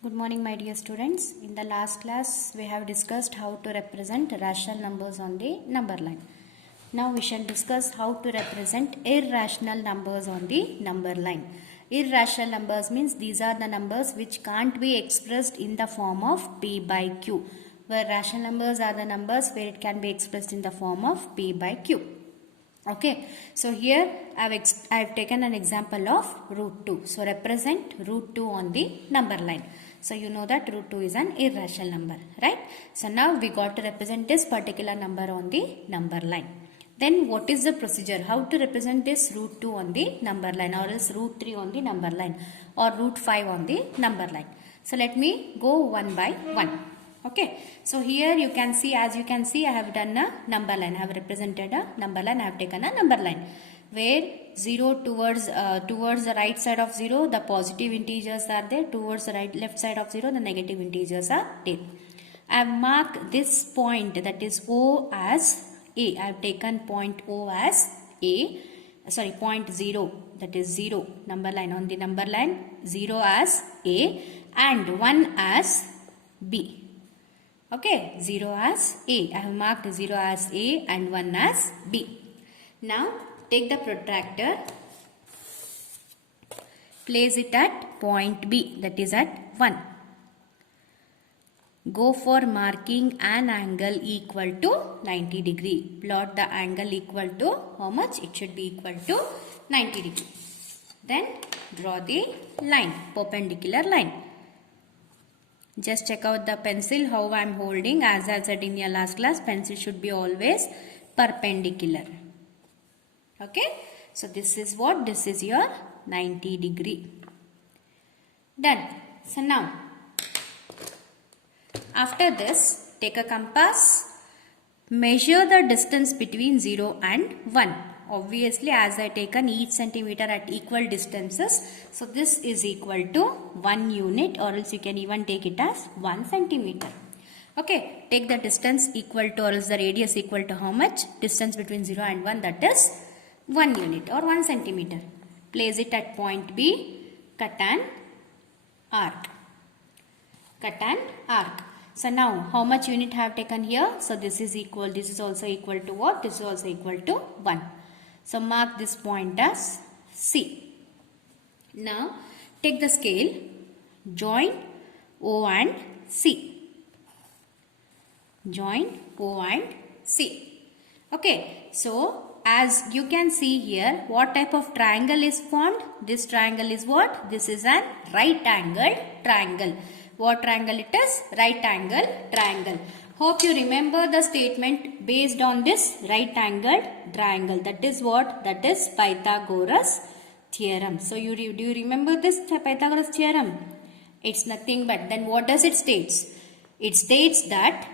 Good morning, my dear students. In the last class, we have discussed how to represent rational numbers on the number line. Now we shall discuss how to represent irrational numbers on the number line. Irrational numbers means these are the numbers which can't be expressed in the form of P by Q. Where rational numbers are the numbers where it can be expressed in the form of P by Q. Okay, so here I have taken an example of root 2. So represent root 2 on the number line. So you know that root 2 is an irrational number, right? So now we got to represent this particular number on the number line. Then what is the procedure? How to represent this root 2 on the number line, or else root 3 on the number line, or root 5 on the number line. So let me go one by one. Okay, so here you can see, as you can see, I have done a number line. I have represented a number line. I have taken a number line where 0 towards the right side of 0, the positive integers are there. Towards the left side of 0, the negative integers are there. I have marked this point, that is O, as A. I have taken point O as A. Sorry, point 0, that is 0 number line. On the number line, 0 as A and 1 as B. Okay, 0 as A. I have marked 0 as A and 1 as B. Now, take the protractor, place it at point B, that is at 1. Go for marking an angle equal to 90 degree. Plot the angle equal to how much? It should be equal to 90 degree. Then, draw the line, perpendicular line. Just check out the pencil, how I am holding. As I said in your last class, pencil should be always perpendicular. Okay. So this is what? This is your 90 degree. Done. So now, after this, take a compass. Measure the distance between 0 and 1. Obviously, as I taken each centimeter at equal distances, so this is equal to 1 unit, or else you can even take it as 1 centimeter. Okay, take the distance equal to, or else the radius equal to how much? Distance between 0 and 1, that is 1 unit or 1 centimeter. Place it at point B, cut an arc. Cut an arc. So now, how much unit I have taken here? So this is equal, this is also equal to what? This is also equal to 1. So mark this point as C. Now take the scale, join O and C. Join O and C. Okay, so as you can see here, what type of triangle is formed? This triangle is what? This is an right angle triangle. What triangle it is? Right angle triangle. Hope you remember the statement based on this right angled triangle. That is what? That is Pythagoras theorem. So do you remember this Pythagoras theorem? It's nothing but, then what does it states? It states that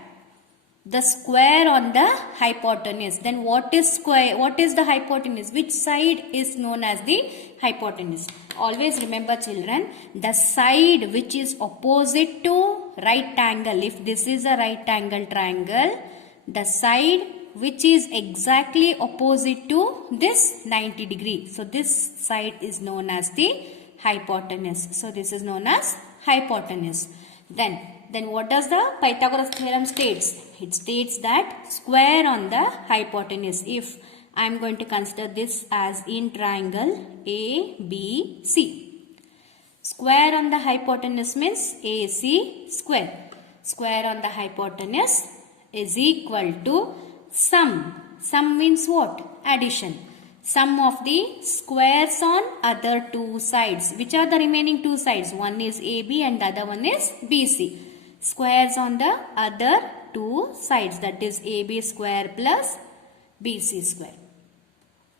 the square on the hypotenuse. Then what is square? What is the hypotenuse? Which side is known as the hypotenuse? Always remember, children, the side which is opposite to right angle. If this is a right angle triangle, the side which is exactly opposite to this 90 degree. So this side is known as the hypotenuse. So this is known as hypotenuse. Then what does the Pythagoras theorem states? It states that square on the hypotenuse. If I am going to consider this as in triangle ABC. Square on the hypotenuse means AC square. Square on the hypotenuse is equal to sum. Sum means what? Addition. Sum of the squares on other two sides. Which are the remaining two sides? One is AB and the other one is BC. Squares on the other two sides, that is AB square plus BC square.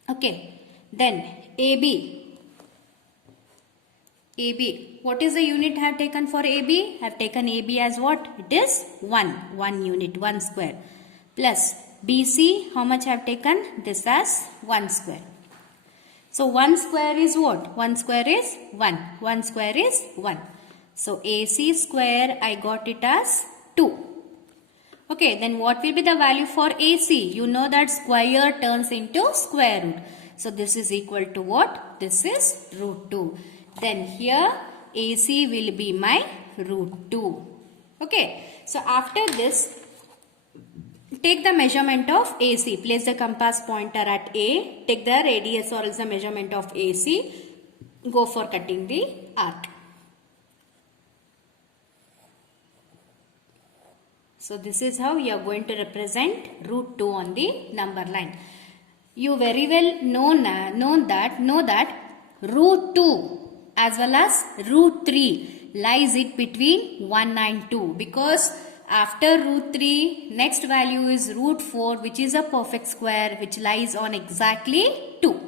Okay, then AB. What is the unit I have taken for AB? I have taken AB as what? It is 1. 1 unit, 1 square. Plus BC, how much I have taken? This as 1 square. So 1 square is what? 1 square is 1. 1 square is 1. So AC square, I got it as 2. Okay, then what will be the value for AC? You know that square turns into square root. So this is equal to what? This is root 2. Then here AC will be my root 2. Okay. So after this, take the measurement of AC. Place the compass pointer at A. Take the radius or else the measurement of AC. Go for cutting the arc. So this is how you are going to represent root 2 on the number line. You very well know that root 2 as well as root 3 lies it between 1 and 2, because after root 3 next value is root 4, which is a perfect square which lies on exactly 2.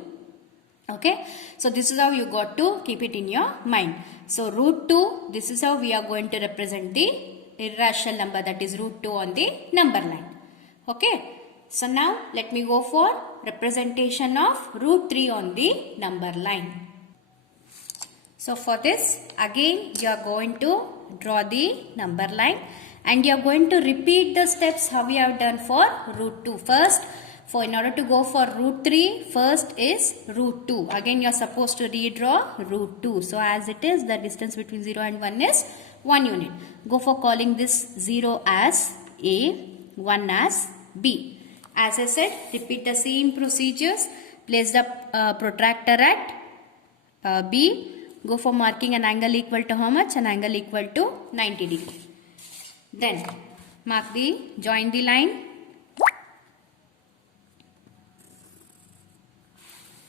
Okay, so this is how you got to keep it in your mind. So root 2, this is how we are going to represent the irrational number, that is root 2 on the number line. Okay, so now let me go for representation of root 3 on the number line. So for this, again you are going to draw the number line and you are going to repeat the steps how we have done for root 2. First, in order to go for root 3, first is root 2. Again you are supposed to redraw root 2. So as it is, the distance between 0 and 1 is 1 unit. Go for calling this 0 as A, 1 as B. As I said, repeat the same procedures. Place the protractor at B. Go for marking an angle equal to how much? An angle equal to 90 degree. Then join the line.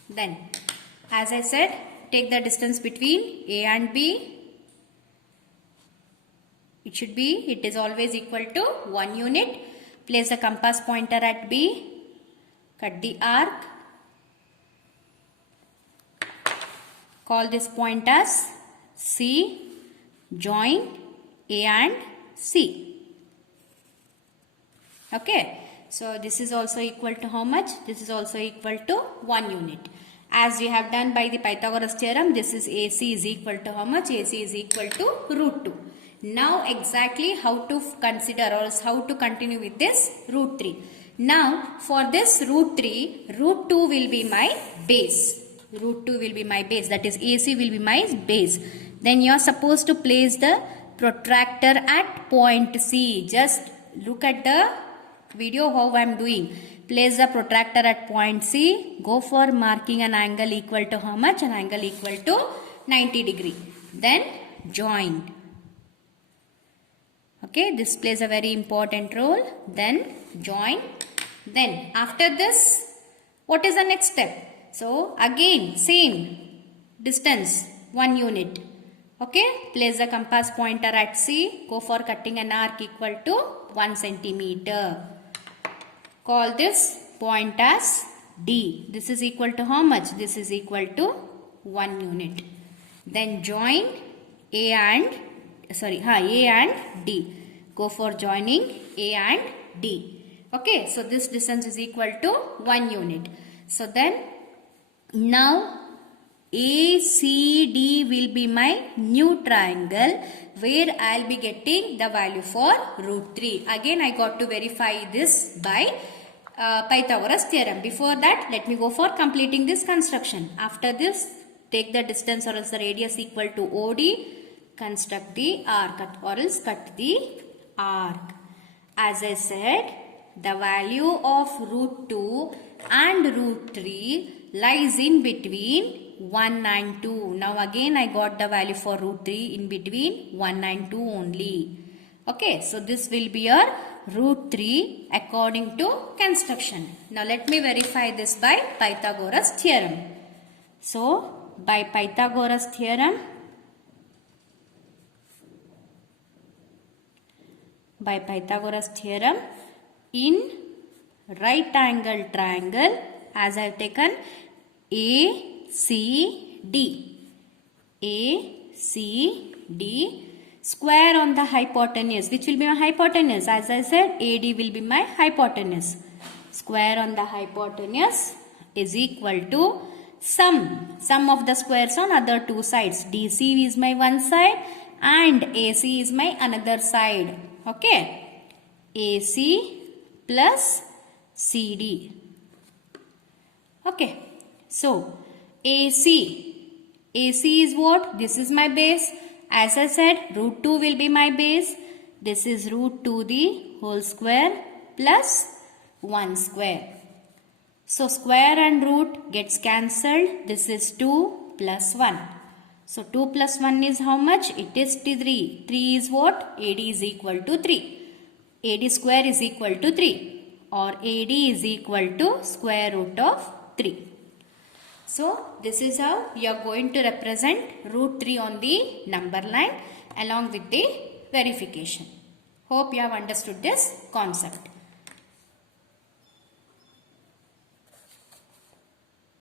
Then, as I said, take the distance between A and B. It is always equal to 1 unit. Place the compass pointer at B. Cut the arc. Call this point as C. Join A and C. Okay. So this is also equal to how much? This is also equal to 1 unit. As we have done by the Pythagoras theorem, this is AC is equal to how much? AC is equal to root 2. Now exactly how to consider or how to continue with this root 3. Now for this root 3, root 2 will be my base. Root 2 will be my base, that is AC will be my base. Then you are supposed to place the protractor at point C. Just look at the video how I am doing. Place the protractor at point C. Go for marking an angle equal to how much? An angle equal to 90 degree. Then join. Okay, this plays a very important role. Then join. Then after this, what is the next step? So again same distance 1 unit. Okay, place the compass pointer at C. Go for cutting an arc equal to 1 centimeter. Call this point as D. This is equal to how much? This is equal to 1 unit. Then join A and D. Go for joining A and D. Okay, so this distance is equal to 1 unit. So then now ACD will be my new triangle where I will be getting the value for root 3. Again I got to verify this by Pythagoras theorem. Before that, let me go for completing this construction. After this, take the distance or else the radius equal to OD. Construct the arc or else cut the arc. As I said, the value of root 2 and root 3 lies in between 1 and 2. Now again I got the value for root 3 in between 1 and 2 only. Okay, so this will be your root 3 according to construction. Now let me verify this by Pythagoras theorem. So by Pythagoras theorem, in right angle triangle, as I have taken ACD, square on the hypotenuse. Which will be my hypotenuse? As I said, AD will be my hypotenuse. Square on the hypotenuse is equal to sum of the squares on other two sides. DC is my one side and AC is my another side. Okay. AC plus CD. Okay. So AC is what? This is my base. As I said, root 2 will be my base. This is root 2 the whole square plus 1 square. So square and root gets cancelled. This is 2 plus 1. So 2 plus 1 is how much? It is 3. 3 is what? AD is equal to 3. AD square is equal to 3. Or AD is equal to square root of 3. So this is how you are going to represent root 3 on the number line along with the verification. Hope you have understood this concept.